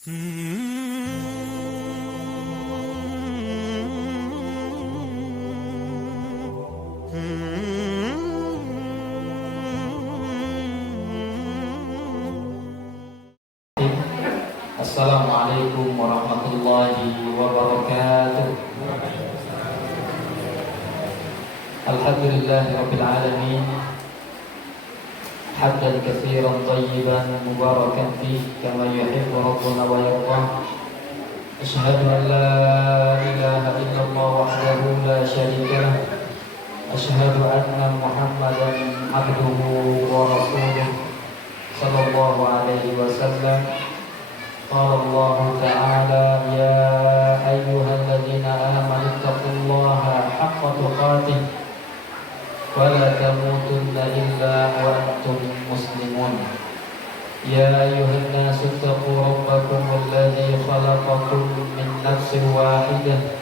Assalamualaikum warahmatullahi wabarakatuh. Alhamdulillahi rabbil alamin. Hamdan katsiran thayyiban mubarakan fihi kama yuhibbu rabbuna wa yardah. Asyhadu an la ilaha illallah wahdahu la syarika lah. Asyhadu anna Muhammadan abduhu wa rasuluh sallallahu alaihi wasallam. Qala Allah ta'ala ya ayyuhalladzina amanu taqullaha haqqa tuqatih wa la tamutunna illa wa antum muslimun. Ya ayyuhan nasu taqu rabbakum alladzi khalaqakum min nafsin wahidah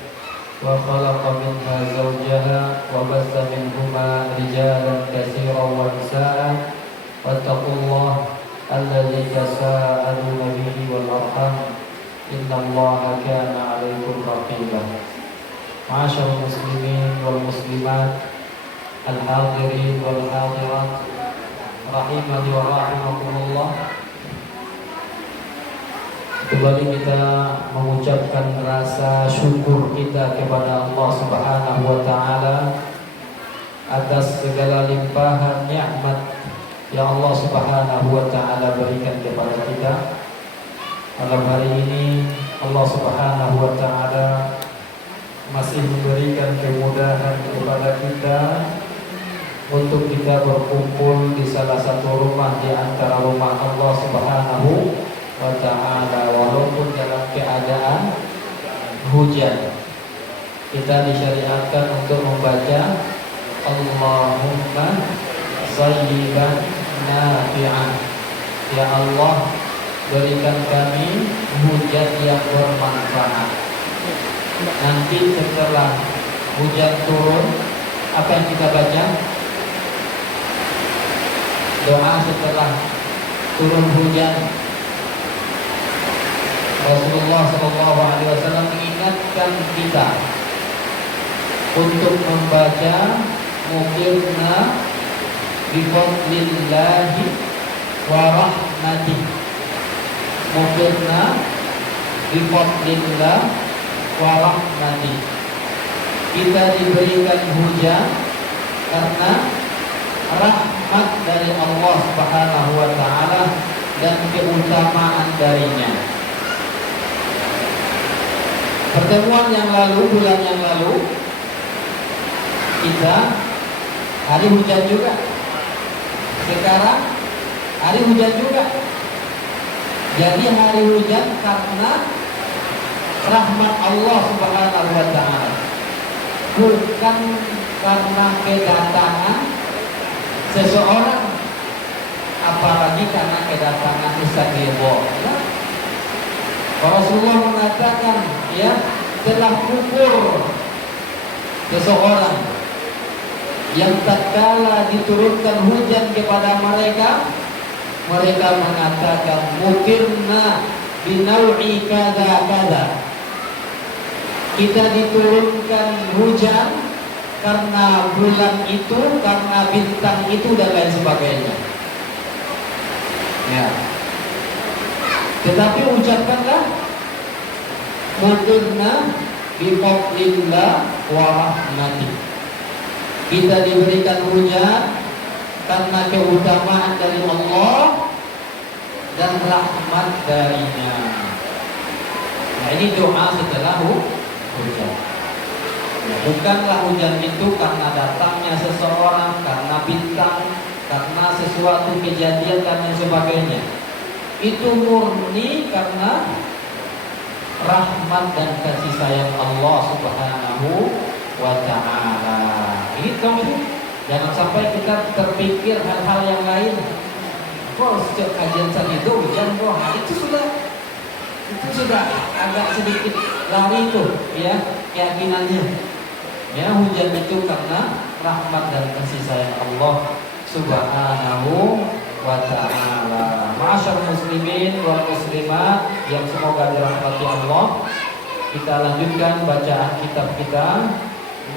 wa khalaqa minha zawjaha wa bassa minhuma rijalan katsiran wa nisaa'a wattaqullaha الذي تساءلون به والأرحام إن الله كان عليكم رقيبا. معاشر المسلمين والمسلمات الحاضرين والحاضرات rahimani wa rahimakumullah. Kembali kita mengucapkan rasa syukur kita kepada Allah Subhanahu wa taala atas segala limpahan nikmat yang Allah Subhanahu wa ta'ala berikan kepada kita. Malam hari ini Allah Subhanahu wa ta'ala masih memberikan kemudahan kepada kita untuk kita berkumpul di salah satu rumah di antara rumah Allah Subhanahu wa ta'ala, walaupun dalam keadaan hujan. Kita disyariatkan untuk membaca Allahumma sayyiban nafi'an. Ya Allah, berikan kami hujan yang bermanfaat. Nanti setelah hujan turun, apa yang kita baca? Doa setelah turun hujan. Rasulullah SAW mengingatkan kita untuk membaca mukirna bifadlillahi wa rahmatih. Mukirna bifadlillah wa rahmatih. Kita diberikan hujan karena rahmat dari Allah Subhanahu wa ta'ala dan keutamaan darinya. Pertemuan yang lalu, bulan yang lalu, kita hari hujan juga. Sekarang hari hujan juga. Jadi hari hujan karena rahmat Allah Subhanahu wa ta'ala, bukan karena kedatangan seseorang, apalagi karena kedatangan Ustaz Debo. Rasulullah mengatakan, ya, telah kufur seseorang yang tatkala diturunkan hujan kepada mereka, mereka mengatakan mukirna binau'i kada kada. Kita diturunkan hujan karena bulan itu, karena bintang itu dan lain sebagainya. Ya. Tetapi ucapkanlah mukirna bifadlillah wa rahmatih. Kita diberikan hujan karena keutamaan dari Allah dan rahmat darinya. Nah, ini doa setelah hujan. Nah, bukanlah hujan itu karena datangnya seseorang, karena bintang, karena sesuatu kejadian dan lain sebagainya. Itu murni karena rahmat dan kasih sayang Allah Subhanahu wa ta'ala. Ini tauhid. Jangan sampai kita terpikir hal-hal yang lain. Kok sejak kajian saat itu hujan kok, itu sudah agak sedikit lari tuh, ya, keyakinannya. Ya, hujan itu karena rahmat dan kasih sayang Allah Subhanahu wa ta'ala. Ma'asyar muslimin wal muslimat yang semoga dirahmati Allah. Kita lanjutkan bacaan kitab kita,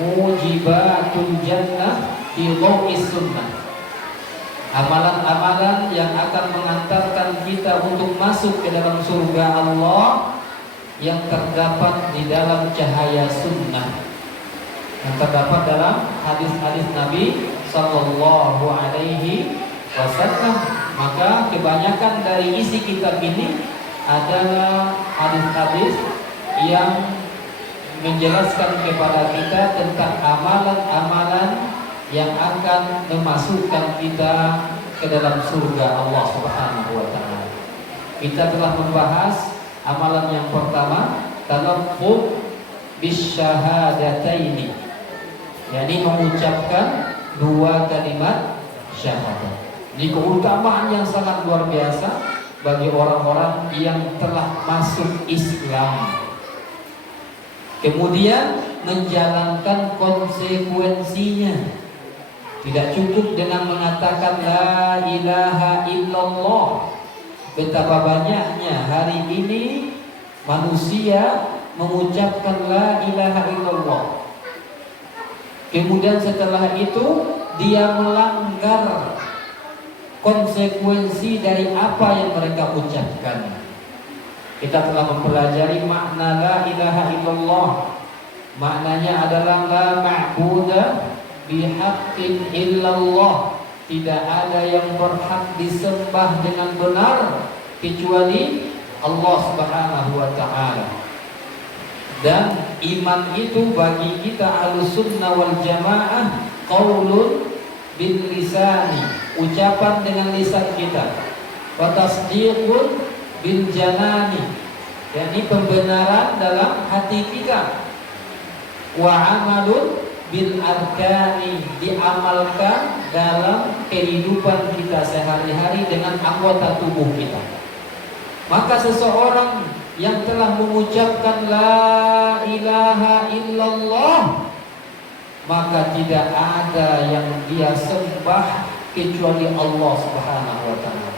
Mujibatul Jannah fi Dhaw'is Sunnah. Amalan-amalan yang akan mengantarkan kita untuk masuk ke dalam surga Allah yang terdapat di dalam cahaya sunnah, yang terdapat dalam hadis-hadis Nabi Sallallahu Alaihi Wasallam. Maka kebanyakan dari isi kitab ini adalah hadis-hadis yang menjelaskan kepada kita tentang amalan-amalan yang akan memasukkan kita ke dalam surga Allah Subhanahu wa taala. Kita telah membahas amalan yang pertama, talaffuz bisyahadataini, yakni mengucapkan dua kalimat syahadat. Ini keutamaan yang sangat luar biasa bagi orang-orang yang telah masuk Islam. Kemudian menjalankan konsekuensinya. Tidak cukup dengan mengatakan la ilaha illallah. Betapa banyaknya hari ini manusia mengucapkan la ilaha illallah, kemudian setelah itu dia melanggar konsekuensi dari apa yang mereka ucapkan. Kita telah mempelajari makna la ilaha illallah. Maknanya adalah la ma'budah bihaqqin illallah. Tidak ada yang berhak disembah dengan benar kecuali Allah Subhanahu wa ta'ala. Dan iman itu bagi kita Ahlussunnah wal Jamaah qaulun bil lisani, ucapan dengan lisan kita, wa tasdiqun bil janani, yakni pembenaran dalam hati kita, wa amalun bil arkani, diamalkan dalam kehidupan kita sehari-hari dengan anggota tubuh kita. Maka seseorang yang telah mengucapkan la ilaha illallah, maka tidak ada yang dia sembah kecuali Allah Subhanahu wa ta'ala.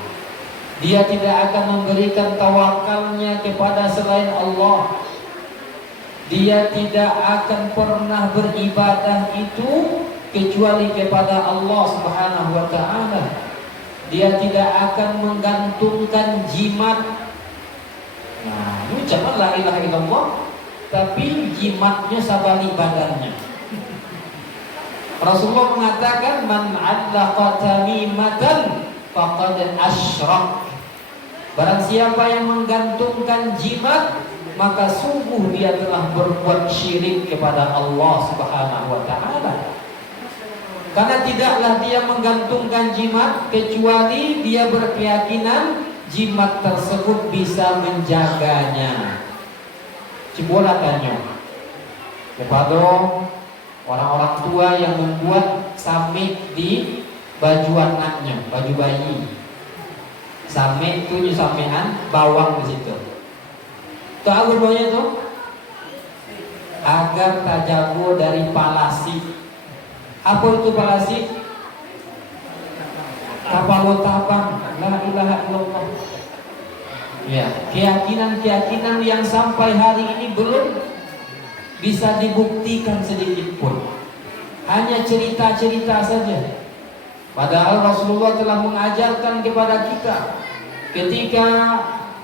Dia tidak akan memberikan tawakalnya kepada selain Allah. Dia tidak akan pernah beribadah itu kecuali kepada Allah Subhanahu wa ta'ala. Dia tidak akan menggantungkan jimat. Nah, ini ucapan la ilaha illallah, tapi jimatnya sabali badannya. Rasulullah mengatakan man 'allaqa tamimatan faqad asyrak. Barang siapa yang menggantungkan jimat, maka sungguh dia telah berbuat syirik kepada Allah Subhanahu wa ta'ala. Karena tidaklah dia menggantungkan jimat kecuali dia berkeyakinan jimat tersebut bisa menjaganya. Cibolakannya kepada orang-orang tua yang membuat samik di baju anaknya, baju bayi. Samik itu samean bawang di situ. Tahu banyak tuh, agar tak jago dari palasi. Apa itu palasi? Kapalotapan, la ilaha illallah. Ya, keyakinan-keyakinan yang sampai hari ini belum bisa dibuktikan sedikit pun. Hanya cerita-cerita saja. Padahal Rasulullah telah mengajarkan kepada kita ketika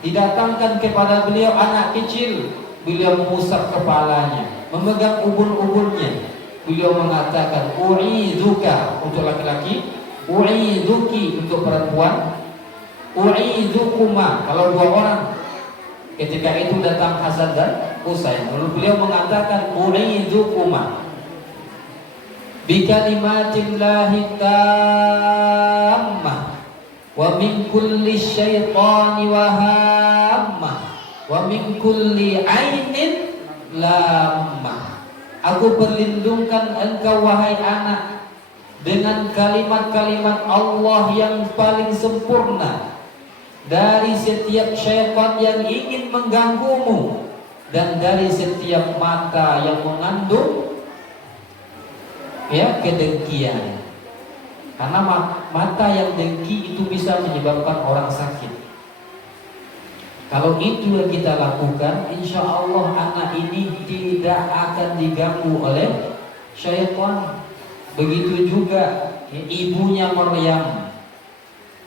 didatangkan kepada beliau anak kecil, beliau mengusap kepalanya, memegang ubun-ubunnya. Beliau mengatakan u'iduka untuk laki-laki, u'iduki untuk perempuan, u'idukuma kalau dua orang. Ketika itu datang Hasan dan Husain, lalu beliau mengatakan u'idukuma bi kalimatillahi tammah wa min kulli syaitani wa hammah wa min kulli ainin lamah. Aku berlindungkan engkau wahai anak dengan kalimat-kalimat Allah yang paling sempurna dari setiap syaitan yang ingin mengganggumu dan dari setiap mata yang mengandung kedengkian. Karena mata yang dengki itu bisa menyebabkan orang sakit. Kalau itu yang kita lakukan, insya Allah anak ini tidak akan diganggu oleh syaitan. Begitu juga ibunya Maryam.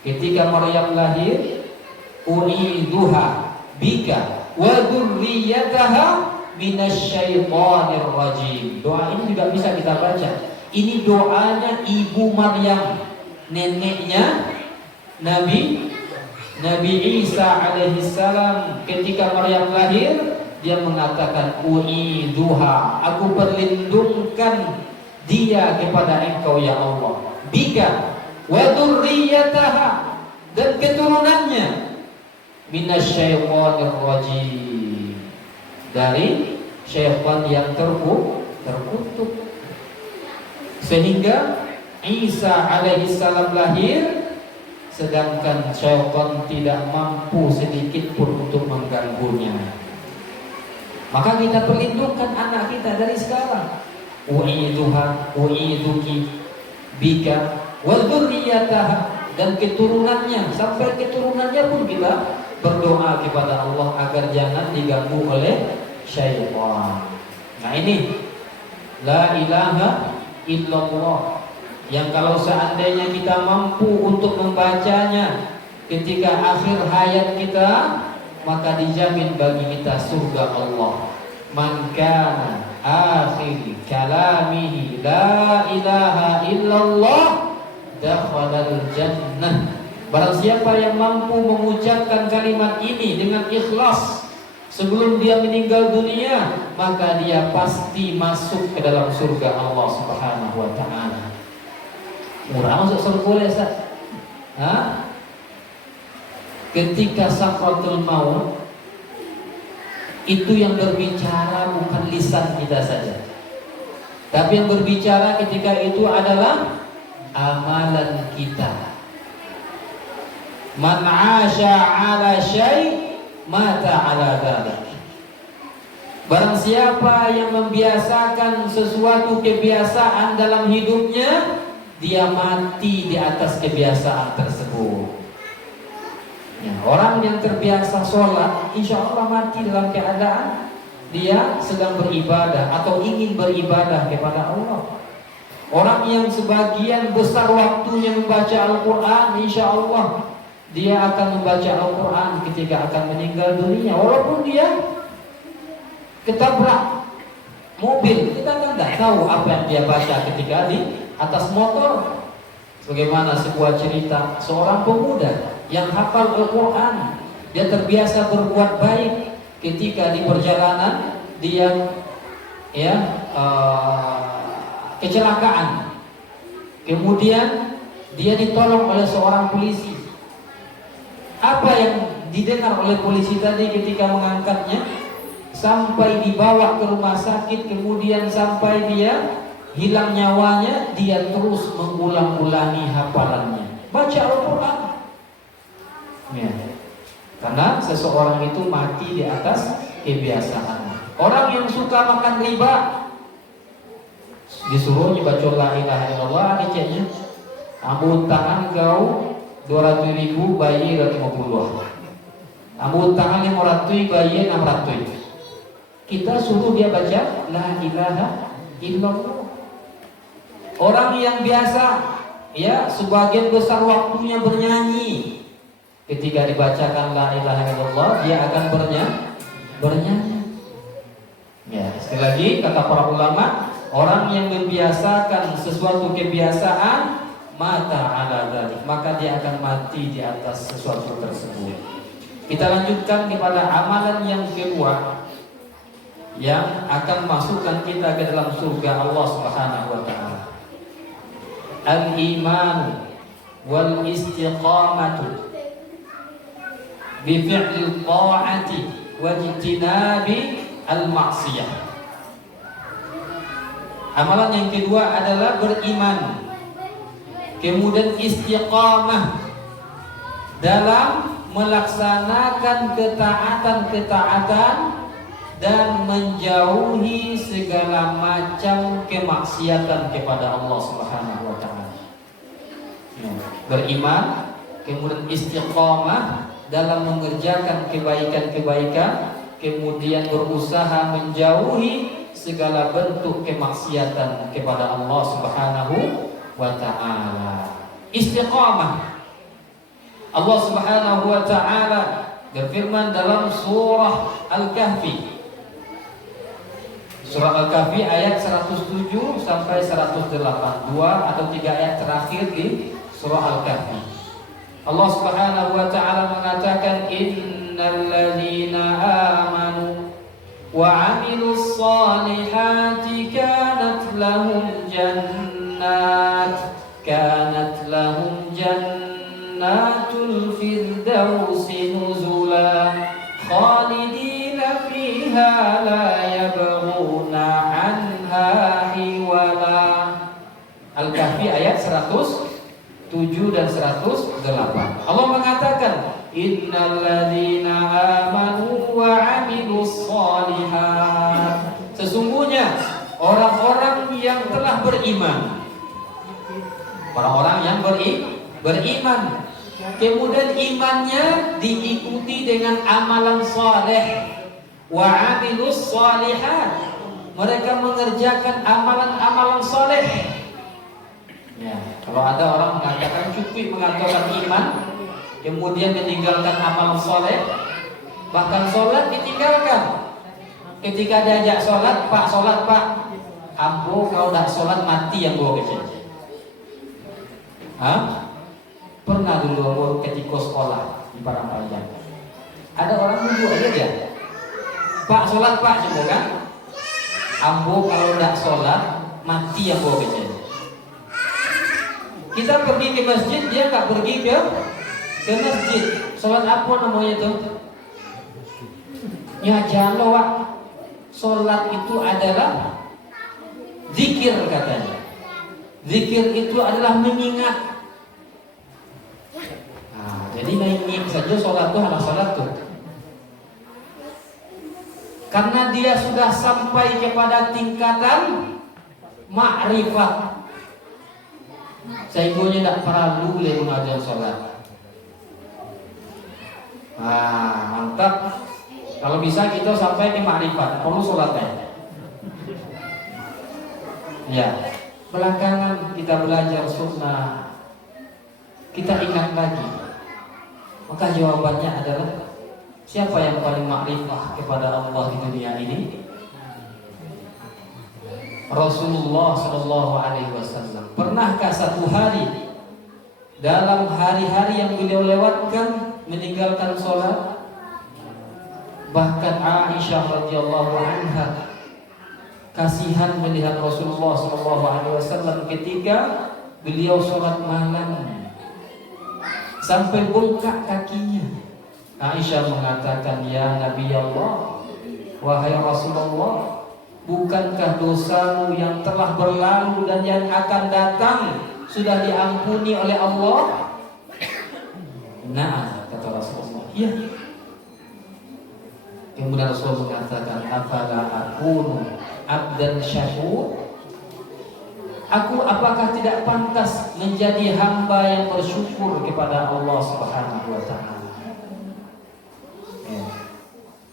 Ketika Maryam lahir, u'iduha bika wa dzurriyyataha minasyaitonir rajim. Doa ini juga bisa kita baca. Ini doanya ibu Maryam, neneknya Nabi Isa alaihissalam. Ketika Maryam lahir, dia mengatakan u'iduha, aku perlindungkan dia kepada engkau ya Allah, bika wa dzurriyyataha, dan keturunannya, minasyaitonir rajim, dari syaitan yang terkutuk. Sehingga Isa alaihissalam lahir, sedangkan syaitan tidak mampu sedikit pun untuk mengganggunya. Maka kita perlindungkan anak kita dari sekarang. U'iduki bika wa dzurriyyataha, dan keturunannya, sampai keturunannya pun kita berdoa kepada Allah agar jangan diganggu oleh syaitan. Nah ini la ilaha illallah, yang kalau seandainya kita mampu untuk membacanya ketika akhir hayat kita, maka dijamin bagi kita surga Allah. Man kana akhir kalamihi la ilaha illallah dakhalal jannah. Barang siapa yang mampu mengucapkan kalimat ini dengan ikhlas sebelum dia meninggal dunia, maka dia pasti masuk ke dalam surga Allah Subhanahu wa ta'ala. Murah masuk surga ya, Ustaz? Ketika sakratul maut, itu yang berbicara bukan lisan kita saja, tapi yang berbicara ketika itu adalah amalan kita. Man 'asha 'ala syai' mata 'ala dzalik. Barang siapa yang membiasakan sesuatu kebiasaan dalam hidupnya, dia mati di atas kebiasaan tersebut. Ya, orang yang terbiasa sholat, insya Allah mati dalam keadaan dia sedang beribadah atau ingin beribadah kepada Allah. Orang yang sebagian besar waktunya membaca Al-Quran, insya Allah dia akan membaca Al-Quran ketika akan meninggal dunia. Walaupun dia ketabrak mobil, kita kan tidak tahu apa yang dia baca ketika di atas motor. Bagaimana sebuah cerita seorang pemuda yang hafal Al-Quran, dia terbiasa berbuat baik. Ketika di perjalanan dia kecelakaan, kemudian dia ditolong oleh seorang polisi. Apa yang didengar oleh polisi tadi ketika mengangkatnya sampai dibawa ke rumah sakit, kemudian sampai dia hilang nyawanya, dia terus mengulang-ulangi hafalannya, baca Al-Quran. Ya. Karena seseorang itu mati di atas kebiasaan. Orang yang suka makan riba disuruh baca la ilaha illallah, diceknya ambil tangan kau 200.000 bayi 50. Ambil tangan 500 bayi 600. Kita suruh dia baca la ilaha illallah. Orang yang biasa sebagian besar waktunya bernyanyi, ketika dibacakan la ilaha illallah dia akan bernyanyi. Ya, sekali lagi kata para ulama, orang yang membiasakan sesuatu kebiasaan mata ala dzalik, maka dia akan mati di atas sesuatu tersebut. Kita lanjutkan kepada amalan yang kedua yang akan masukkan kita ke dalam surga Allah Subhanahu wa taala. Al-iman wal istiqamatu bi fi'lil ta'ati wa ijtinabi al-ma'siyah. Amalan yang kedua adalah beriman, kemudian istiqamah dalam melaksanakan ketaatan-ketaatan dan menjauhi segala macam kemaksiatan kepada Allah Subhanahu wa taala. Beriman, kemudian istiqamah dalam mengerjakan kebaikan-kebaikan, kemudian berusaha menjauhi segala bentuk kemaksiatan kepada Allah Subhanahu wa taala. Istiqamah. Allah Subhanahu wa taala berfirman dalam surah Al-Kahfi. Surah Al-Kahfi ayat 107 sampai 108, 2 atau 3 ayat terakhir di surah Al-Kahfi. Allah Subhanahu wa taala mengatakan, innal ladzina amanu wa 'amilus solihati kanat lahum jannatul firdausi nuzula khalidina fiha la yabghuna anha hiwala. Al-Kahfi ayat 107 dan 108. Allah mengatakan, innal ladzina amanu wa 'amilus sholihat. Sesungguhnya orang-orang yang telah beriman, orang-orang yang beriman, kemudian imannya diikuti dengan amalan saleh, wa 'amilus sholihat, mereka mengerjakan amalan-amalan saleh. Ya, kalau ada orang mengatakan cukup mengatakan iman, kemudian meninggalkan amal soleh, bahkan sholat ditinggalkan. Ketika diajak sholat pak, ambo kalau tidak sholat mati yang bawa kecil. Pernah dulu ambo ketika sekolah di Parampayan, ada orang nunggu aja dia, pak sholat pak, semua kan? Ambo kalau tidak sholat mati yang bawa kecil. Kita pergi ke masjid, dia nggak pergi ke masjid. Sholat apa namanya itu? Ya jangan wak. Sholat itu adalah zikir katanya. Zikir itu adalah mengingat. Nah, jadi mengingat saja sholat itu adalah sholat tuh. Karena dia sudah sampai kepada tingkatan ma'rifat. Sehingga tidak perlu mengajar sholat. Mantap. Kalau bisa kita sampai ke makrifat, perlu sholatnya. Ya, belakangan kita belajar sunnah, kita ingat lagi. Maka jawabannya adalah, siapa yang paling makrifah kepada Allah di dunia ini? Rasulullah Shallallahu Alaihi Wasallam. Pernahkah satu hari dalam hari-hari yang beliau lewatkan meninggalkan sholat? Bahkan Aisyah radhiyallahu anha kasihan melihat Rasulullah Shallallahu Alaihi Wasallam ketika beliau sholat malam sampai bengkak kakinya. Aisyah mengatakan, ya Nabi Allah, wahai Rasulullah, bukankah dosamu yang telah berlalu dan yang akan datang sudah diampuni oleh Allah? Nah, kata Rasulullah, iya. Kemudian Rasulullah mengatakan, afala akunu abdan syakur? Apakah tidak pantas menjadi hamba yang bersyukur kepada Allah Subhanahu wa taala?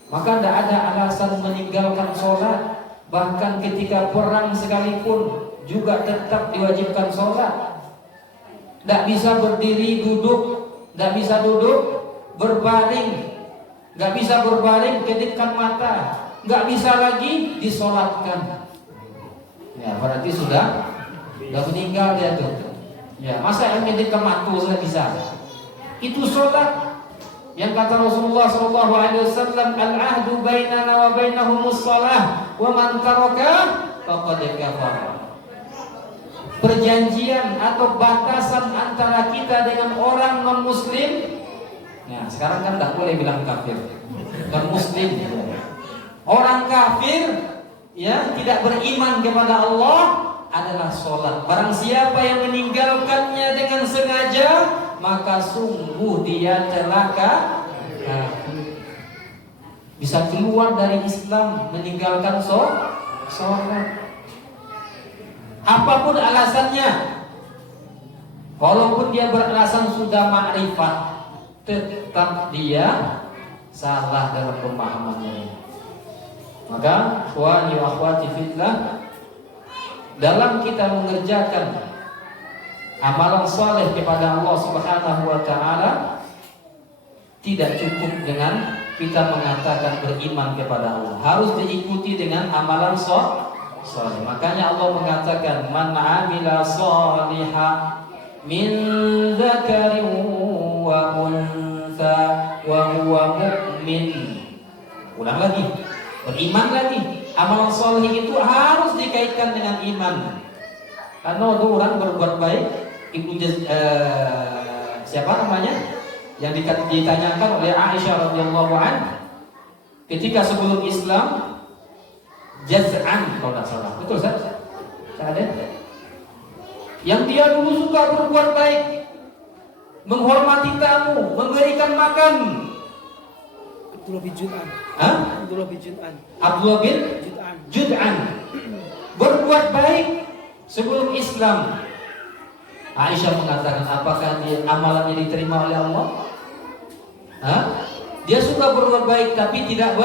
Maka tidak ada alasan meninggalkan sholat. Bahkan ketika perang sekalipun juga tetap diwajibkan sholat. Tidak bisa berdiri duduk, tidak bisa duduk berbaring, tidak bisa berbaring kedipkan mata, tidak bisa lagi disolatkan. Ya, berarti sudah meninggal dia tuh. Ya, masa yang kedipkan mata sudah bisa? Itu sholat. Yang kata Rasulullah sallallahu alaihi wasallam, al-ahdu bainana wa bainahumus shalah wa man taraka faqad kafara. Perjanjian atau batasan antara kita dengan orang non-muslim. Nah, sekarang kan tidak boleh bilang kafir. Non-muslim. Orang kafir ya tidak beriman kepada Allah adalah sholat. Barang siapa yang meninggalkannya dengan sengaja, maka sungguh dia celaka, bisa keluar dari Islam meninggalkan sholat. Apapun alasannya, Walaupun dia beralasan sudah ma'rifat, tetap dia salah dalam pemahamannya. Maka ikhwani wa akhwati fillah, dalam kita mengerjakan amalan saleh kepada Allah Subhanahu wa taala, tidak cukup dengan kita mengatakan beriman kepada Allah, harus diikuti dengan amalan saleh. Makanya Allah mengatakan man 'amila shalihan min dzakarin wa untha wa huwa mu'min. Ulang lagi, beriman lagi. Amalan saleh itu harus dikaitkan dengan iman. Karena ada orang berbuat baik, siapa namanya? Yang ditanyakan oleh Aisyah radhiyallahu anha ketika sebelum Islam, jaz'an kalau tidak salah, betul Ustaz? Ada? Yang dia dulu suka berbuat baik, menghormati tamu, memberikan makan. Abdullah bin Jud'an. Hah? Abdullah bin Jud'an. Abdullah bin Jud'an berbuat baik sebelum Islam. Aisyah mengatakan, apakah amalannya diterima oleh Allah? Hah? Dia suka berbuat baik tapi tidak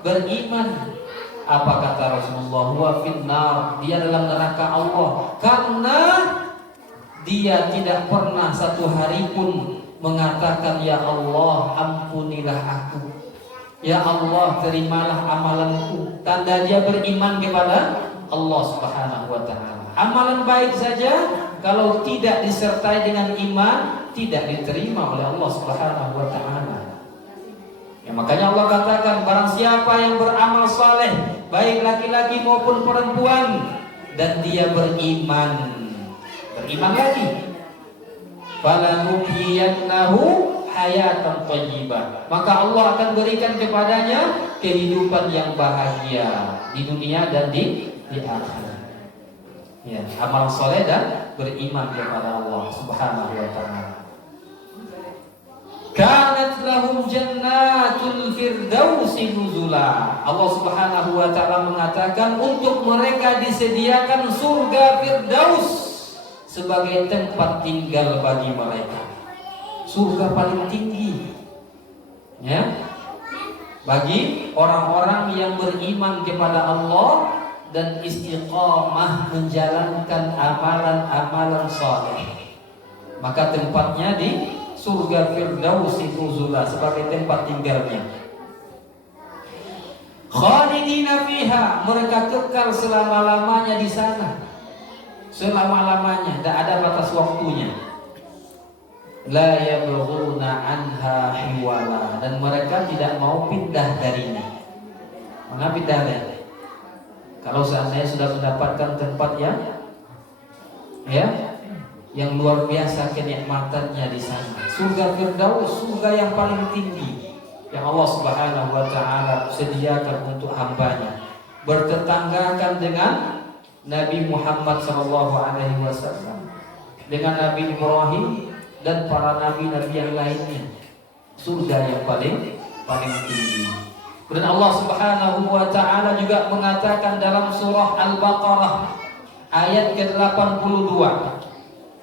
beriman. Apa kata Rasulullah? Huwa finnar, dia dalam neraka Allah, karena dia tidak pernah satu hari pun mengatakan, ya Allah ampunilah aku, ya Allah terimalah amalanku. Tanda dia beriman kepada Allah Subhanahu wa taala. Amalan baik saja kalau tidak disertai dengan iman, tidak diterima oleh Allah Subhanahu wa taala. Ya, makanya Allah katakan, barang siapa yang beramal saleh, baik laki-laki maupun perempuan, dan dia beriman lagi, falanuhyiyannahu hayatan thayyibah, maka Allah akan berikan kepadanya kehidupan yang bahagia di dunia dan di akhirat. Ya, amal soleh dan beriman kepada Allah Subhanahu wa taala. Kanat lahum jannatul firdausi nuzula. Allah Subhanahu wa taala mengatakan, untuk mereka disediakan surga Firdaus sebagai tempat tinggal bagi mereka. Surga paling tinggi, ya, bagi orang-orang yang beriman kepada Allah dan istiqamah menjalankan amalan-amalan saleh. Maka tempatnya di surga Firdaus nuzula sebagai tempat tinggalnya. Khalidina fiha, mereka kekal selama-lamanya di sana. Selama-lamanya, tidak ada batas waktunya. La yabghuna anha hiwala, dan mereka tidak mau pindah darinya. Mana pindahnya? Kalau seandainya sudah mendapatkan tempat yang luar biasa kenikmatannya di sana, surga Firdaus, surga yang paling tinggi yang Allah Subhanahu wa taala sediakan untuk hambanya, bertetanggakan dengan Nabi Muhammad sallallahu alaihi wasallam, dengan Nabi Ibrahim dan para nabi-nabi yang lainnya. Surga yang paling tinggi. Dan Allah Subhanahu wa taala juga mengatakan dalam surah Al-Baqarah ayat ke-82,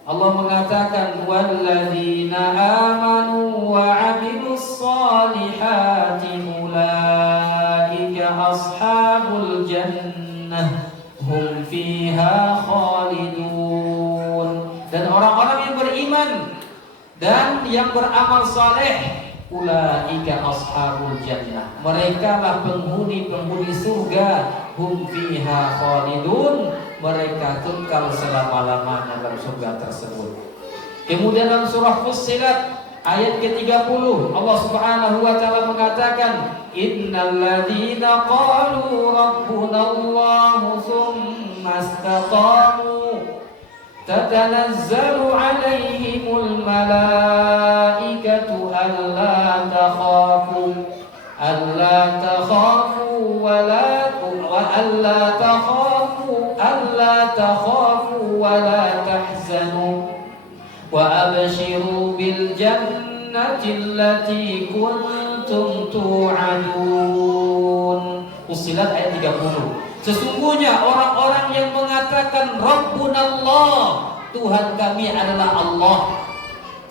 Allah mengatakan, walladzina amanu wa 'amilus solihati ulaika ashabul jannah hum fiha khalidun. Dan orang-orang yang beriman dan yang beramal saleh, ulaika ashabul jannah, mereka lah penghuni surga, hum fiha khalidun, mereka kekal selama-lamanya dalam surga tersebut. Kemudian dalam surah Fussilat ayat ke-30, Allah Subhanahu wa taala mengatakan, innal ladzina qalu rabbunallahu tsumma istaqamu tatanazzalu 'alaihimul malaikatu alla takhafu wa alla takhafu wa la tahzanu wa abshiru bil jannati allati kuntum tu'adun. Fussilat ayat 30. Sesungguhnya orang-orang yang mengatakan Rabbunallah, Tuhan kami adalah Allah.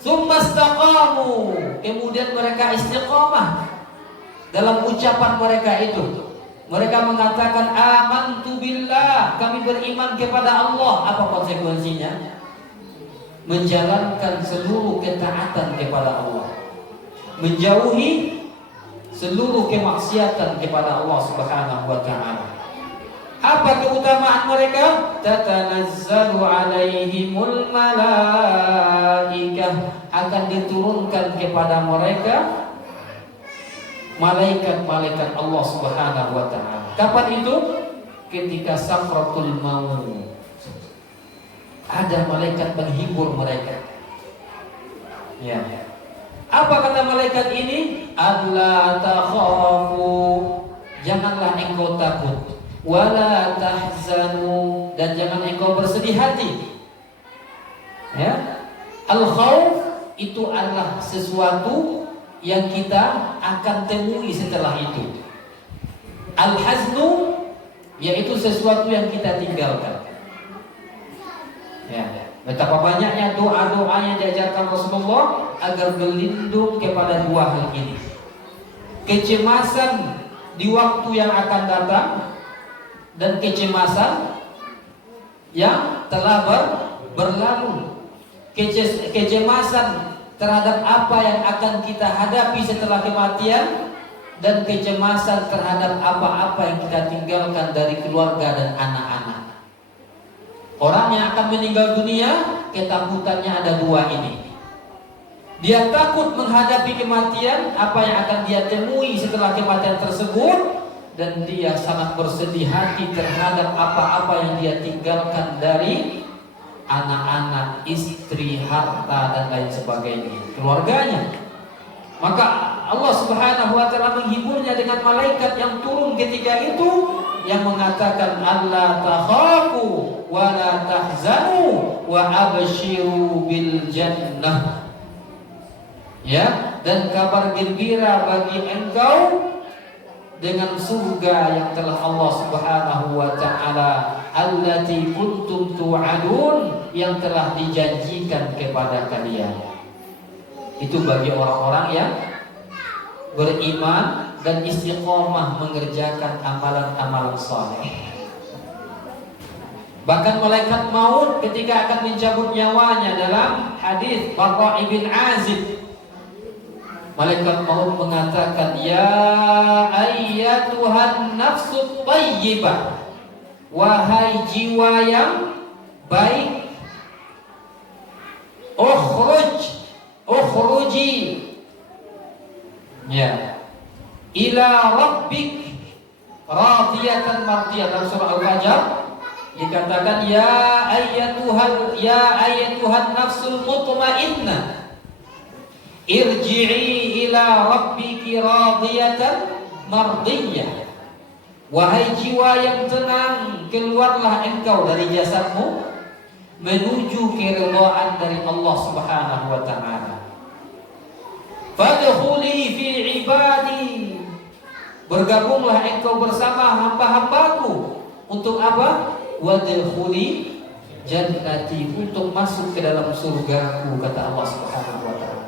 Tsumastaqamu, kemudian mereka istiqamah dalam ucapan mereka itu. Mereka mengatakan amantu billah, kami beriman kepada Allah. Apa konsekuensinya? Menjalankan seluruh ketaatan kepada Allah, menjauhi seluruh kemaksiatan kepada Allah Subhanahu wa taala. Apa keutamaan mereka? Tatanazzalu alaihimul malaikah, akan diturunkan kepada mereka malaikat-malaikat Allah Subhanahu wa taala. Kapan itu? Ketika sakratul maut. Ada malaikat menghibur mereka. Ya. Apa kata malaikat ini? Allah takhafu, janganlah engkau takut. Wala tahzanu, dan jangan engkau bersedih hati. Ya. Al-khauf itu adalah sesuatu yang kita akan temui setelah itu. Al-haznu yaitu sesuatu yang kita tinggalkan. Ya, betapa banyaknya doa-doa yang diajarkan Rasulullah agar berlindung kepada dua hal ini. Kecemasan di waktu yang akan datang dan kecemasan yang telah berlalu. Kecemasan terhadap apa yang akan kita hadapi setelah kematian, dan kecemasan terhadap apa-apa yang kita tinggalkan dari keluarga dan anak-anak. Orang yang akan meninggal dunia, ketakutannya ada dua ini. Dia takut menghadapi kematian, apa yang akan dia temui setelah kematian tersebut, dan dia sangat bersedih hati terhadap apa-apa yang dia tinggalkan dari anak-anak, istri, harta, dan lain sebagainya, keluarganya. Maka Allah Subhanahu wa taala menghiburnya dengan malaikat yang turun ketika itu, yang mengatakan alla takhafu wa la tahzanu wa abshiru bil jannah. Ya, dan kabar gembira bagi engkau dengan surga yang telah Allah Subhanahu wa taala allati kuntum tu'adun, yang telah dijanjikan kepada kalian. Itu bagi orang-orang yang beriman dan istiqomah mengerjakan amalan-amalan saleh. Bahkan malaikat maut ketika akan mencabut nyawanya, dalam hadis Barra bin Azib, malaikat maut mengatakan, ya ayyatuhan nafsut thayyibah, wahai jiwa yang baik, ukhruji, ya, ila rabbik radiyatan mardiyah. Dalam surah Al-Fajr dikatakan, ya ayyatuhan nafsul mutmainnah, irji'i ila rabbiki radiyatan mardiyah. Wahai jiwa yang tenang, keluarlah engkau dari jasadmu menuju keridhaan dari Allah Subhanahu wa taala. Fadkhuli fi ibadi, bergabunglah engkau bersama hamba-hambaku. Untuk apa? Wadkhuli jannati, untuk masuk ke dalam surgaku, kata Allah Subhanahu wa taala.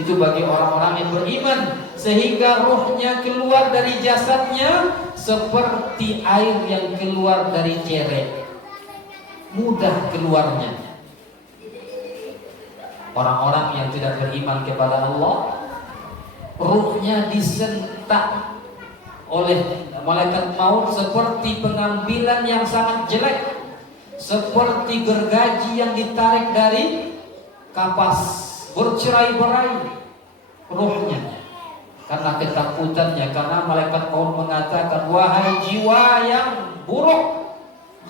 Itu bagi orang-orang yang beriman, sehingga ruhnya keluar dari jasadnya seperti air yang keluar dari cerek, mudah keluarnya. Orang-orang yang tidak beriman kepada Allah, ruhnya disentak oleh malaikat maut seperti pengambilan yang sangat jelek, seperti gergaji yang ditarik dari kapas, bercerai-berai ruhnya karena ketakutannya. Karena malaikat maut mengatakan, wahai jiwa yang buruk,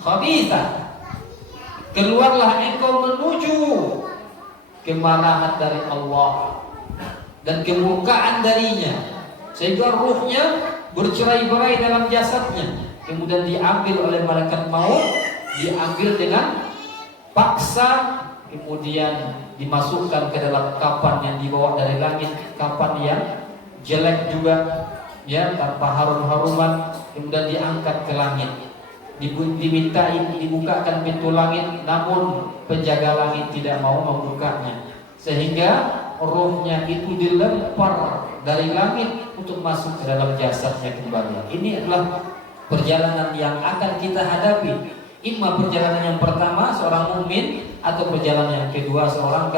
khabithah, keluarlah engkau menuju kemarahan dari Allah dan kemurkaan darinya, sehingga ruhnya bercerai-berai dalam jasadnya. Kemudian diambil oleh malaikat maut, diambil dengan paksa, kemudian dimasukkan ke dalam kapan yang dibawa dari langit, kapan yang jelek juga, ya, tanpa harum-haruman, kemudian diangkat ke langit. dimintain dibukakan pintu langit, namun penjaga langit tidak mau membukanya, sehingga rohnya itu dilempar dari langit untuk masuk ke dalam jasadnya kembali. Ini adalah perjalanan yang akan kita hadapi. Imma perjalanan yang pertama seorang mukmin, atau perjalanan yang kedua seorang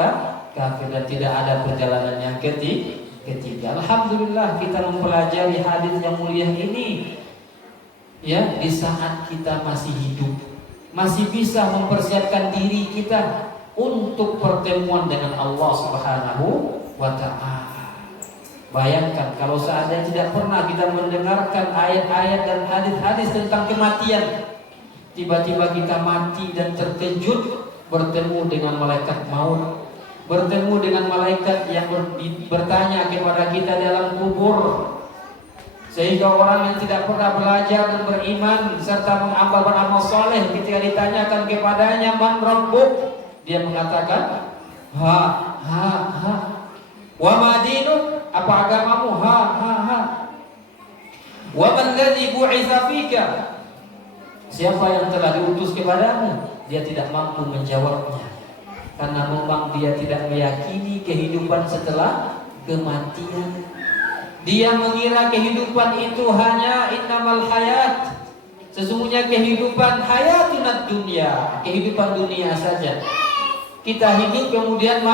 kafir, dan tidak ada perjalanan yang ketiga. Alhamdulillah kita mempelajari hadis yang mulia ini ya di saat kita masih hidup, masih bisa mempersiapkan diri kita untuk pertemuan dengan Allah Subhanahu wa ta'ala. Bayangkan kalau seandainya tidak pernah kita mendengarkan ayat-ayat dan hadis-hadis tentang kematian, tiba-tiba kita mati dan terkejut bertemu dengan malaikat maut, bertemu dengan malaikat yang bertanya kepada kita dalam kubur. Sehingga orang yang tidak pernah belajar dan beriman serta beramal soleh, ketika ditanyakan kepadanya man rabbuk, dia mengatakan ha. Wa ma dinuk, apa agamamu? Ha. Wa man ladzi bu'itsa fika, siapa yang telah diutus kepadamu? Dia tidak mampu menjawabnya, karena memang dia tidak meyakini kehidupan setelah kematian. Dia mengira kehidupan itu hanya innamal hayat, sesungguhnya kehidupan hayatun dunya, kehidupan dunia saja. Kita hidup kemudian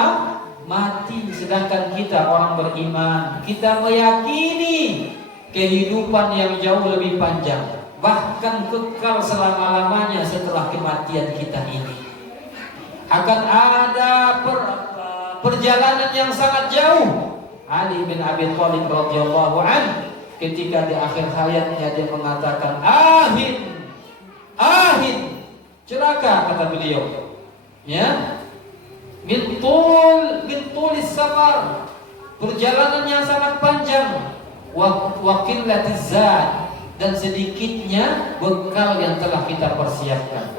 mati, sedangkan kita orang beriman, kita meyakini kehidupan yang jauh lebih panjang, bahkan kekal selama-lamanya setelah kematian kita ini. Akan ada perjalanan yang sangat jauh. Ali bin Abi Thalib radhiyallahu an, ketika di akhir hayatnya dia mengatakan ahin, celaka kata beliau, ya, min tulis safar, perjalanan yang sangat panjang, wa qillatiz zad, dan sedikitnya bekal yang telah kita persiapkan.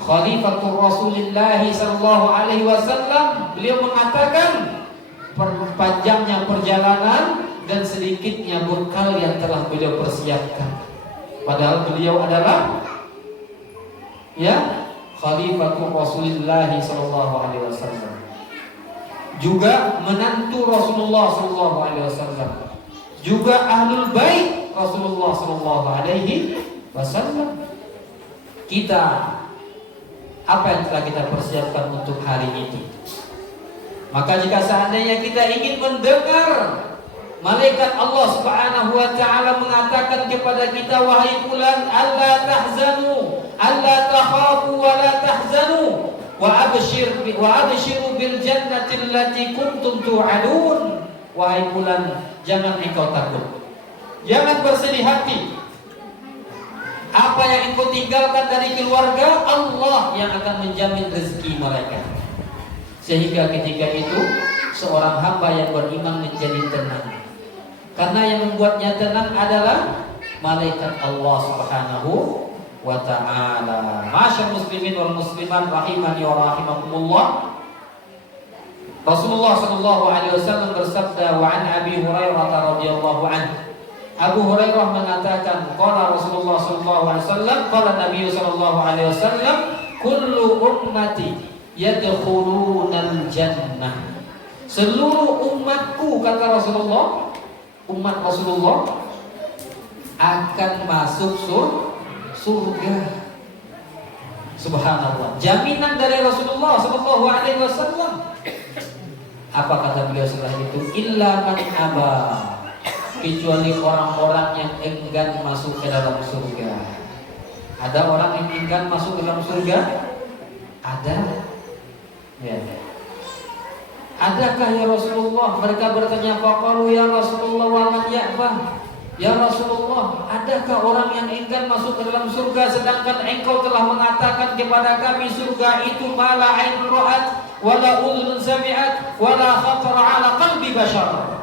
Khalifatul Rasulullah sallallahu alaihi wasallam, beliau mengatakan panjangnya perjalanan dan sedikitnya bekal yang telah beliau persiapkan. Padahal beliau adalah ya Khalifatul Rasulullah sallallahu alaihi wasallam, juga menantu Rasulullah sallallahu alaihi wasallam, juga ahlul bait Rasulullah sallallahu alaihi wasallam. Kita, apa yang telah kita persiapkan untuk hari ini? Maka jika seandainya kita ingin mendengar malaikat Allah Subhanahu wa ta'ala mengatakan kepada kita, wahai fulan, alla tahzanu, alla takhafu wa la tahzanu, wa abshiru bil jannati allati kuntum tu'adun. Wahai fulan, jangan engkau takut, jangan bersedih hati. Apa yang engkau tinggalkan dari keluarga, Allah yang akan menjamin rezeki mereka. Sehingga ketika itu seorang hamba yang beriman menjadi tenang, karena yang membuatnya tenang adalah malaikat Allah Subhanahu wa ta'ala. Masyaallah muslimin wal muslimat rahimani wa rahimakumullah. Rasulullah sallallahu alaihi wasallam bersabda, wa an Abi Hurairah radhiyallahu anhu, Abu Hurairah mengatakan, qala Rasulullah sallallahu alaihi wasallam, qala Nabi sallallahu alaihi wasallam, kullu ummati yadkhulunal jannah. Seluruh umatku, kata Rasulullah, umat Rasulullah akan masuk surga. Subhanallah, jaminan dari Rasulullah sallallahu alaihi wasallam. Apa kata beliau setelah itu? Illa man aba, kecuali orang-orang yang enggan masuk ke dalam surga. Ada orang yang enggan masuk ke dalam surga? Ada. Ya. Adakah ya Rasulullah? Mereka bertanya, faqalu ya Rasulullah wa man ya'ba? Ya Rasulullah, adakah orang yang enggan masuk ke dalam surga, sedangkan engkau telah mengatakan kepada kami surga itu mala ain ra'at wala udhun sami'at wala khatara ala qalbi bashar.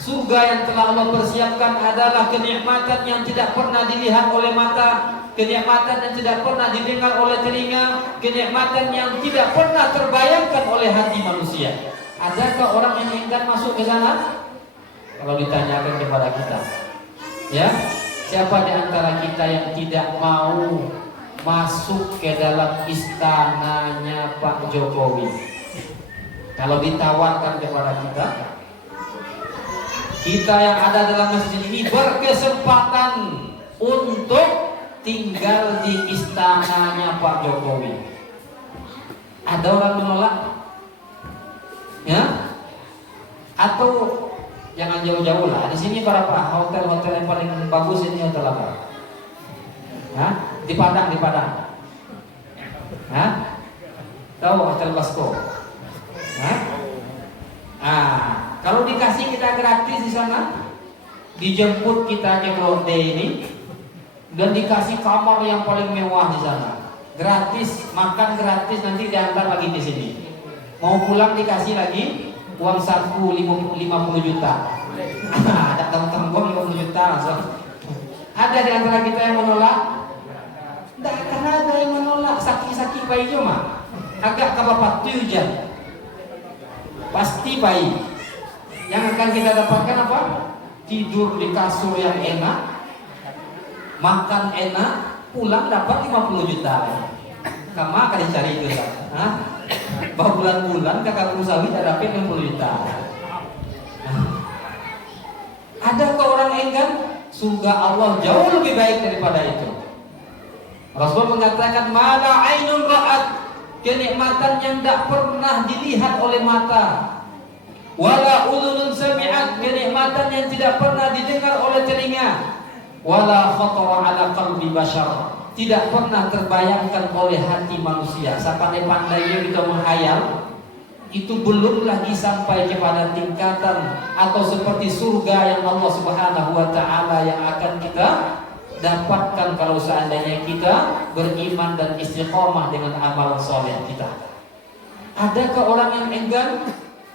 Surga yang telah Allah persiapkan adalah kenikmatan yang tidak pernah dilihat oleh mata, kenikmatan yang tidak pernah didengar oleh telinga, kenikmatan yang tidak pernah terbayangkan oleh hati manusia. Adakah orang yang enggan masuk ke sana? Kalau ditanyakan kepada kita, ya, Siapa di antara kita yang tidak mau masuk ke dalam istananya Pak Jokowi? Kalau ditawarkan kepada kita yang ada dalam masjid ini berkesempatan untuk tinggal di istananya Pak Jokowi, ada orang menolak? Ya? Atau jangan jauh-jauh lah. Di sini para hotel-hotel yang paling bagus ini hotel apa? Hah? Di Padang. Hah? Tahu Hotel Basko? Hah? Kalau dikasih kita gratis di sana, dijemput kita ke Blok D ini, dan dikasih kamar yang paling mewah di sana, gratis, makan gratis, nanti diantar lagi di sini. Mau pulang dikasih lagi uang saku 50 juta. Ada tembong 50 juta langsung. Ada di antara kita yang menolak? Tidak akan ada yang menolak. Sakit-sakit bayi cuma agak kabapat tujuan. Pasti bayi. Yang akan kita dapatkan apa? Tidur di kasur yang enak, makan enak, pulang dapat 50 juta. Kamu akan dicari itu kan? Bahwa bulan-bulan kakak usahawi tidak dapat 60 juta. Ada ke orang enggan? Surga Allah jauh lebih baik daripada itu. Rasulullah mengatakan, "Mala ainun ra'at", kenikmatan yang tidak pernah dilihat oleh mata. Wala udhunun sami'at, kenikmatan yang tidak pernah didengar oleh telinga. Wala khatara ala qalbi bashar, tidak pernah terbayangkan oleh hati manusia. Sepandai-pandainya kita menghayal, itu belum lagi sampai kepada tingkatan atau seperti surga yang Allah Subhanahu wa taala yang akan kita dapatkan kalau seandainya kita beriman dan istiqomah dengan amalan soleh kita. Adakah orang yang enggan?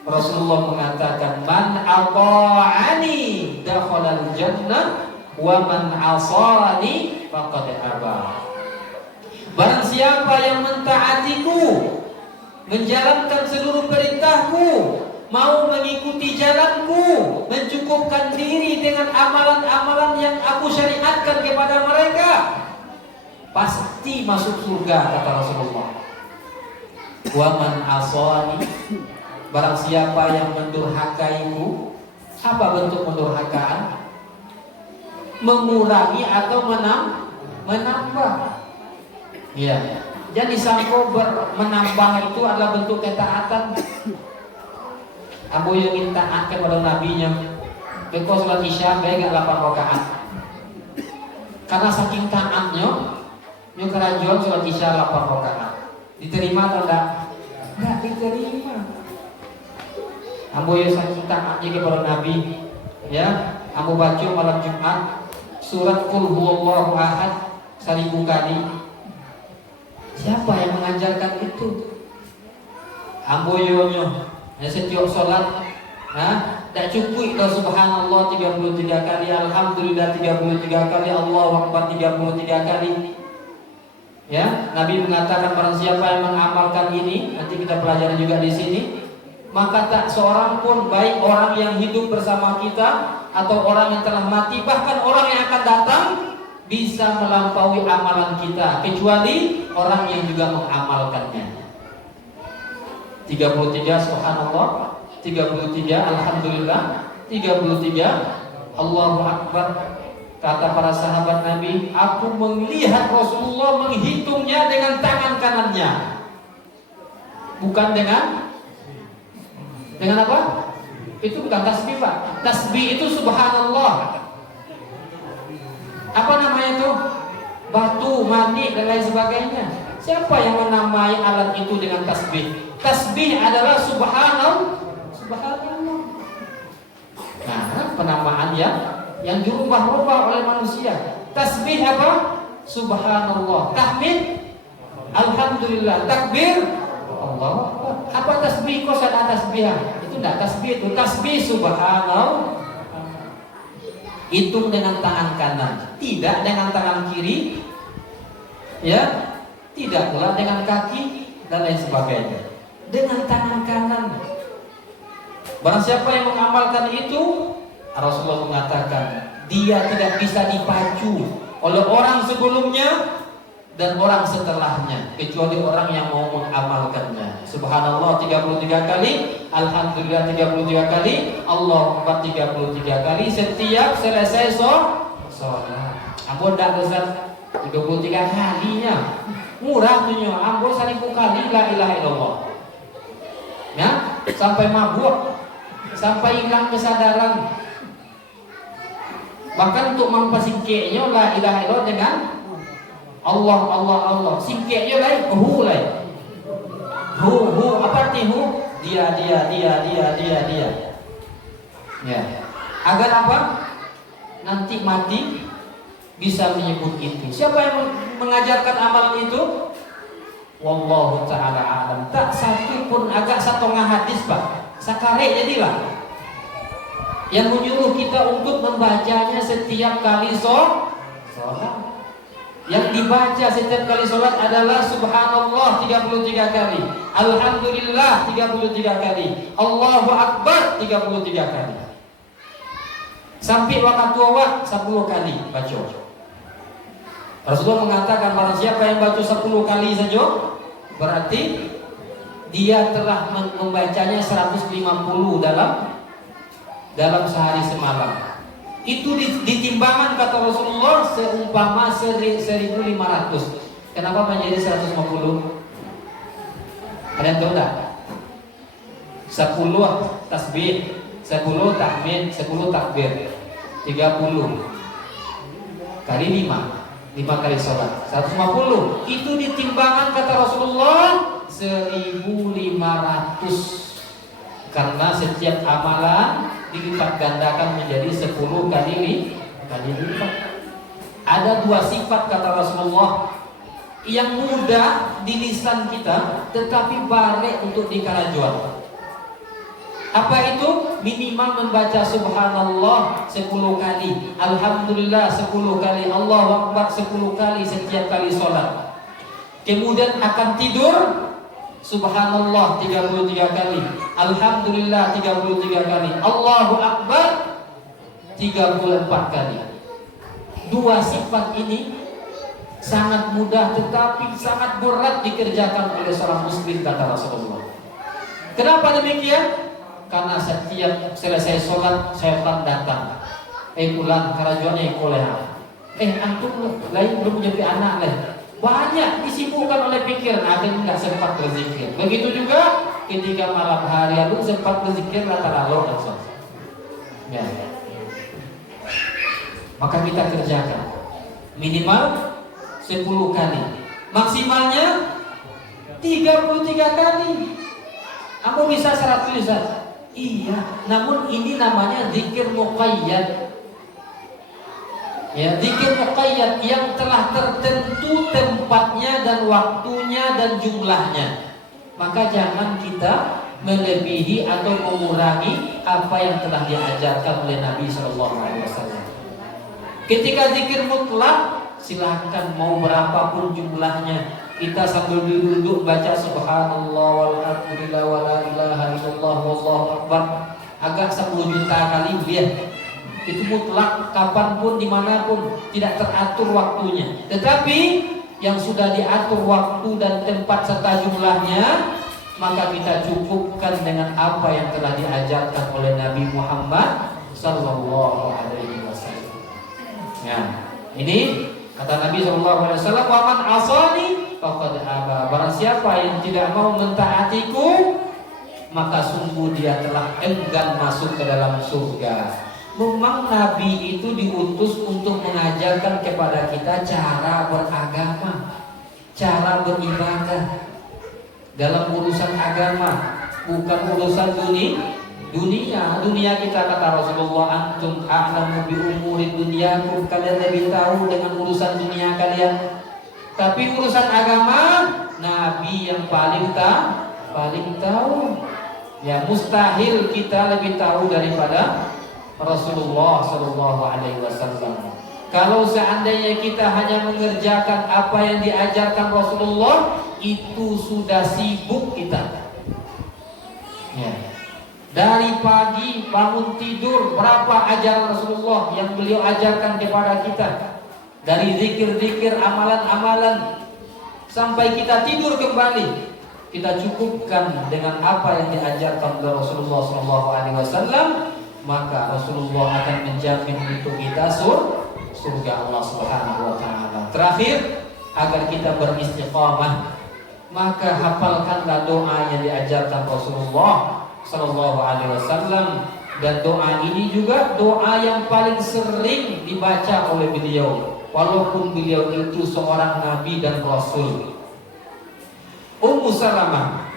Rasulullah mengatakan, "Man ata'ani dakhalal jannah wa man 'asani faqad aba." Barang siapa yang mentaatiku, menjalankan seluruh perintahku, mau mengikuti jalanku, mencukupkan diri dengan amalan-amalan yang aku syariatkan kepada mereka, pasti masuk surga, kata Rasulullah. Wa man asani, barang siapa yang mendurhakaiku. Apa bentuk mendurhakaan? Mengurangi atau menambah. Ya. Jadi sangko menambah itu adalah bentuk ketaatan. Abu yang minta taat kepada nabinya. Beko sholat isya baik 8 rakaat. Karena saking taatnya, yang kerajaan sholat isya 8 rakaat. Diterima atau enggak? Enggak diterima. Abu yang saking taatnya kepada nabi, ya, Abu baca malam Jumat surat Qul huwallahu ahad 1000 kali. Siapa yang mengajarkan itu? Amboyonya. Setiap sholat, tak cukup kalau subhanallah 33 kali, alhamdulillah 33 kali, Allahu akbar 33 kali. Ya, Nabi mengatakan barang siapa yang mengamalkan ini, nanti kita pelajari juga di sini, maka tak seorang pun, baik orang yang hidup bersama kita atau orang yang telah mati, bahkan orang yang akan datang, bisa melampaui amalan kita, kecuali orang yang juga mengamalkannya. 33 subhanallah, 33 alhamdulillah, 33 Allahu akbar. Kata para sahabat Nabi, aku melihat Rasulullah menghitungnya dengan tangan kanannya, bukan dengan apa? Itu bukan tasbih, Pak. Tasbih itu subhanallah. Apa namanya itu? Batu, mani dan lain sebagainya. Siapa yang menamai alat itu dengan tasbih? Tasbih adalah subhanallah. Nah, penamaan yang dirubah-rubah oleh manusia. Tasbih apa? Subhanallah. Tahmid alhamdulillah. Takbir Allah. Apa tasbih? Kok ada tasbih? Itu enggak tasbih, itu tasbih subhanallah. Hitung dengan tangan kanan, tidak dengan tangan kiri, ya, tidak pula dengan kaki dan lain sebagainya. Dengan tangan kanan. Barang siapa yang mengamalkan itu, Rasulullah mengatakan, dia tidak bisa dipacu oleh orang sebelumnya dan orang setelahnya, kecuali orang yang mau mengamalkannya. Subhanallah 33 kali, Alhamdulillah 33 kali, Allahu Akbar 33 kali setiap selesai sholat. Ampun dak Ustaz, 33 kalinya. Murah tuh, ampun 1000 kali la ilaha illallah. Ya, sampai mabuk, sampai hilang kesadaran. Bahkan untuk mempersingkirnya la ilaha illallah dengan Allah Allah Allah, singkirnya lain hu lain. Hu apa arti hu? Dia. Ya. Agar apa? Nanti mati bisa menyebut itu. Siapa yang mengajarkan amalan itu? Wallahu ta'ala alam. Tak satu pun, agak setengah hadis Pak. Sakare jadilah yang menyuruh kita untuk membacanya setiap kali sholat. Yang dibaca setiap kali sholat adalah Subhanallah 33 kali, Alhamdulillah 33 kali, Allahu Akbar 33 kali. Sampai waktu wawat 10 kali baca. Rasulullah mengatakan barang siapa yang baca 10 kali saja, berarti dia telah membacanya 150 dalam sehari semalam. Itu ditimbangan kata Rasulullah seumpama 1.500. Kenapa menjadi 150? Ada yang tahu tak? 10 tasbih, 10 tahmid, 10 takbir, 30 kali 5 kali sholat, 150. Itu ditimbangan kata Rasulullah 1.500. Karena setiap amalan dilipat gandakan menjadi 10 kali lipat. Ada 2 sifat kata Rasulullah yang mudah di lisan kita tetapi baik untuk dikalajuan. Apa itu? Minimal membaca Subhanallah 10 kali, Alhamdulillah 10 kali, Allahu Akbar 10 kali setiap kali sholat. Kemudian akan tidur Subhanallah 33 kali, Alhamdulillah 33 kali, Allahu Akbar 34 kali. 2 sifat ini sangat mudah tetapi sangat berat dikerjakan oleh seorang muslim kata Rasulullah. Kenapa demikian? Karena setiap selesai sholat syaitan datang. Pulang kerajuannya koleha. Antum lain belum jadi anak lain. Banyak disibukkan oleh pikiran, akhirnya nggak sempat berzikir. Begitu juga ketika malam hari lalu sempat berzikir lalu langsung. Ya. Maka kita kerjakan minimal 10 kali, maksimalnya 33 kali. Aku bisa 100 Ustaz. Iya, namun ini namanya zikir muqayyad. Ya, zikir muqayyad yang telah tertentu tempatnya dan waktunya dan jumlahnya. Maka jangan kita melebihi atau mengurangi apa yang telah diajarkan oleh Nabi SAW. Ketika zikir mutlak, silahkan mau berapapun jumlahnya. Kita sambil duduk baca Subhanallah walhamdulillah wala ilaha illallah wallahu akbar agak 10 juta kali biar. Itu mutlak kapanpun dimanapun, tidak teratur waktunya. Tetapi yang sudah diatur waktu dan tempat serta jumlahnya, maka kita cukupkan dengan apa yang telah diajarkan oleh Nabi Muhammad sallallahu alaihi wasallam. Ya, ini kata Nabi sallallahu alaihi wasallam, "Wa man asani faqad aba." Barang siapa yang tidak mau mentaatiku, maka sungguh dia telah enggan masuk ke dalam surga. Memang Nabi itu diutus untuk mengajarkan kepada kita cara beragama, cara beribadah dalam urusan agama, bukan urusan dunia kita kata Rasulullah, antum a'lamu bi umuri dunyakum, kalian lebih tahu dengan urusan dunia kalian. Tapi urusan agama Nabi yang paling tahu. Ya, mustahil kita lebih tahu daripada Rasulullah sallallahu alaihi wasallam. Kalau seandainya kita hanya mengerjakan apa yang diajarkan Rasulullah, itu sudah sibuk kita. Ya. Dari pagi bangun tidur, berapa ajaran Rasulullah yang beliau ajarkan kepada kita. Dari zikir-zikir, amalan-amalan, sampai kita tidur kembali, kita cukupkan dengan apa yang diajarkan oleh Rasulullah SAW, maka Rasulullah akan menjamin untuk kita surga Allah Subhanahu wa taala. Terakhir, agar kita beristiqamah, maka hafalkanlah doa yang diajarkan Rasulullah SAW. Dan doa ini juga doa yang paling sering dibaca oleh beliau, walaupun beliau itu seorang nabi dan rasul. Ummu Salamah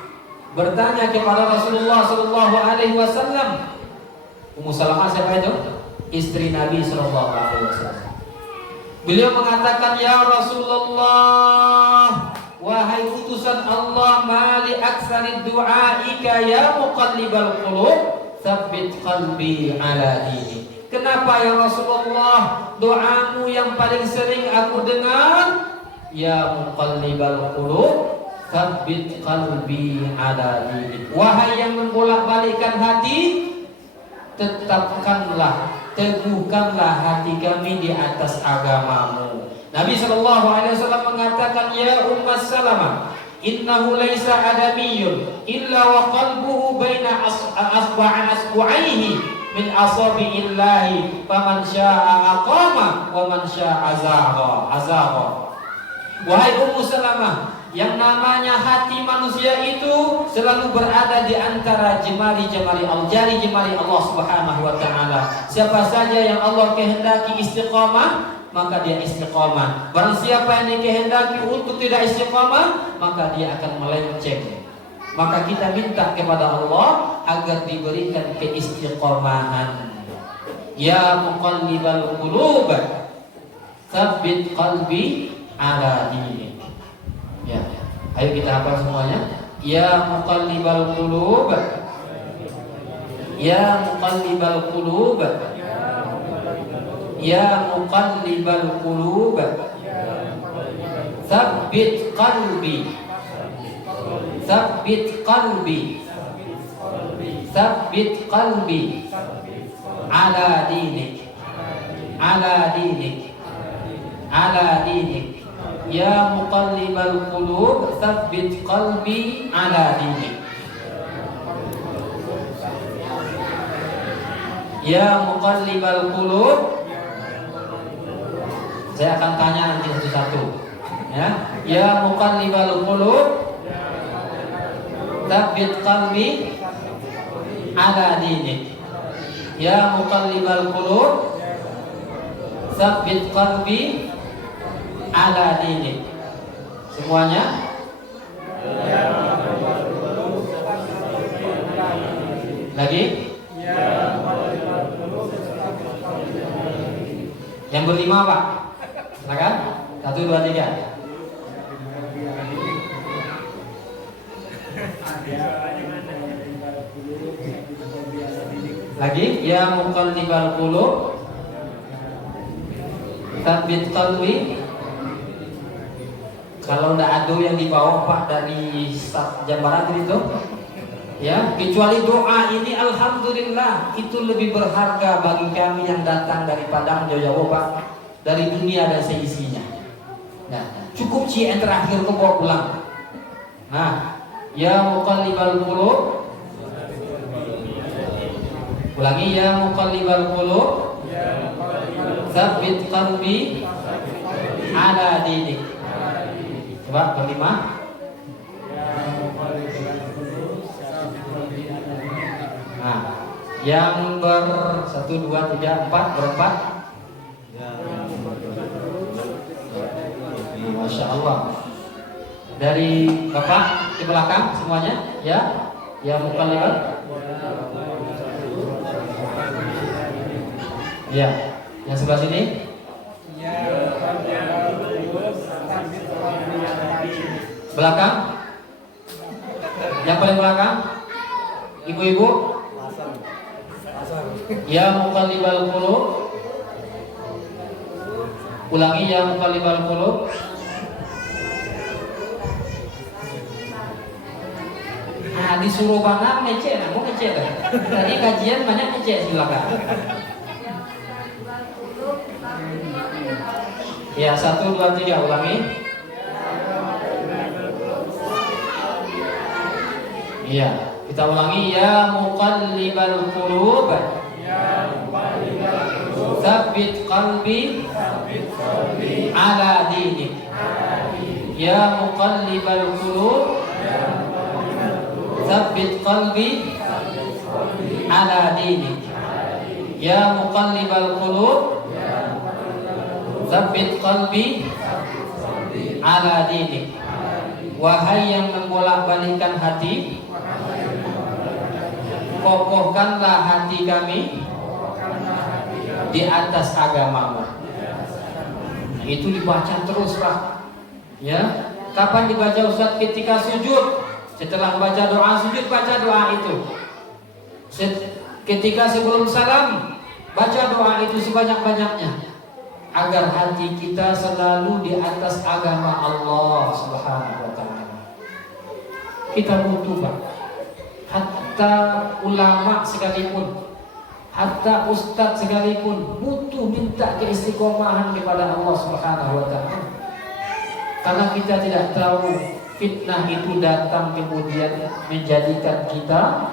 bertanya kepada Rasulullah SAW. Ummu Salamah siapa itu? Istri Nabi SAW. Beliau mengatakan, ya Rasulullah, wahai utusan Allah, mali aksari du'aika ya muqallibal qulub, tsabbit qalbi ala dini. Kenapa ya Rasulullah, doamu yang paling sering aku dengar, ya muqallibal qulub, tsabbit qalbi ala dini. Wahai yang membolak-balikkan hati, tetapkanlah, teguhkanlah hati kami di atas agamamu. Nabi SAW mengatakan, ya Ummu Salamah, innahu laisa adamiyyun illa wa qalbuhu baina asbu'aihi min asabi'illahi, faman syaa'a aqama wa man syaa'a azagha. Wahai Ummu Salamah, yang namanya hati manusia itu selalu berada di antara jemari-jemari Allah Subhanahu wa taala. Siapa saja yang Allah kehendaki istiqamah, maka dia istiqamah. Barang siapa yang dikehendaki untuk tidak istiqamah, maka dia akan melenceng. Maka kita minta kepada Allah agar diberikan keistiqamahan. Ya muqallibal qulub, tsabbit qalbi ala dinik. Ya, ayo kita hafal semuanya. Ya muqallibal qulub, ya muqallibal qulub, ya muqallibal qulub, tsabbit qalbi, tsabbit qalbi, tsabbit qalbi ala dinik, ala dinik, ala dinik. Ya muqallibal qulub, tsabbit qalbi ala dinik. Ya muqallibal qulub. Saya akan tanya nanti satu-satu. Ya muqallibal qulub, tsabbit qalbi ala dinik. Ya muqallibal qulub, tsabbit qalbi ala dinik. Semuanya. Lagi. Yang berlima Pak, silakan. 1, 2, 3. Lagi. Ya muqallibal qulub, tsabbit qalbi. Kalau tidak ada yang dibawa Pak dari Jawa Barat itu, ya, kecuali doa ini, alhamdulillah, itu lebih berharga bagi kami yang datang dari Padang Jawa Pak, dari dunia dan seisinya. Nah, cukup sih yang terakhir kau bawa pulang. Nah, ya muqallibal qulub, ulangi, ya muqallibal qulub, tsabbit qalbi ala dinik. Coba berlima. Nah, yang ber 1, 2, 3, 4, berempat. Masya Allah. Dari Bapak di belakang semuanya, ya, ya muqallibal. Ya, yang sebelah sini. Belakang. Yang paling belakang. Ibu-ibu. Ya muqallibal qulub. Ulangi, ya muqallibal qulub. Nah disuruh banget ngecek, mau ngecek kan? Tadi kajian banyak ngecek silakan. Ya 1, 2, 3 ulangi. Iya kita ulangi ya muqallibal qulub. Tsabbit qalbi ala dinik. Ya muqallibal qulub. Tsabbit qalbi ala dinik. Ya muqallibal qulub. Tsabbit qalbi ala dinik. Wahai yang membolak-balikkan hati, kokohkanlah hati kami di atas agamamu. Itu dibaca terus Pak. Ya, kapan dibaca Ustaz? Ketika sujud. Setelah baca doa sujud, baca doa itu. Ketika sebelum salam, baca doa itu sebanyak-banyaknya, agar hati kita selalu di atas agama Allah Subhanahu wa taala. Kita butuh Pak. Hatta ulama sekalipun, hatta ustadz sekalipun butuh minta keistiqomahan kepada Allah Subhanahu wa taala. Karena kita tidak tahu fitnah itu datang kemudian menjadikan kita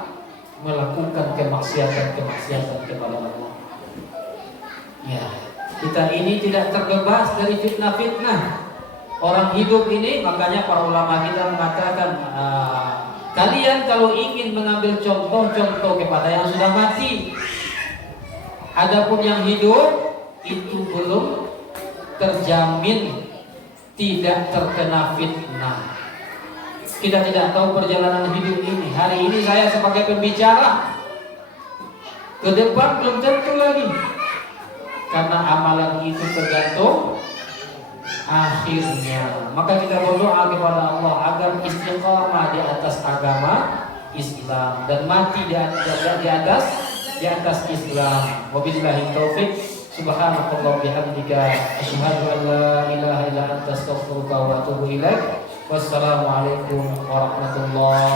melakukan kemaksiatan kepada Allah. Ya, kita ini tidak terbebas dari fitnah-fitnah. Orang hidup ini, makanya para ulama kita mengatakan, kalian kalau ingin mengambil contoh-contoh kepada yang sudah mati, adapun yang hidup itu belum terjamin tidak terkena fitnah. Kita tidak tahu perjalanan hidup ini. Hari ini saya sebagai pembicara, ke depan belum tentu lagi. Karena amalan itu tergantung akhirnya. Maka kita berdoa kepada Allah agar istiqamah di atas agama Islam dan mati di atas Islam. Wabillahi taufik. Subhanakallah bihamdika asyhadu an la ilaha illa anta astaghfiruka wa atubu ilaik. Wassalamualaikum warahmatullahi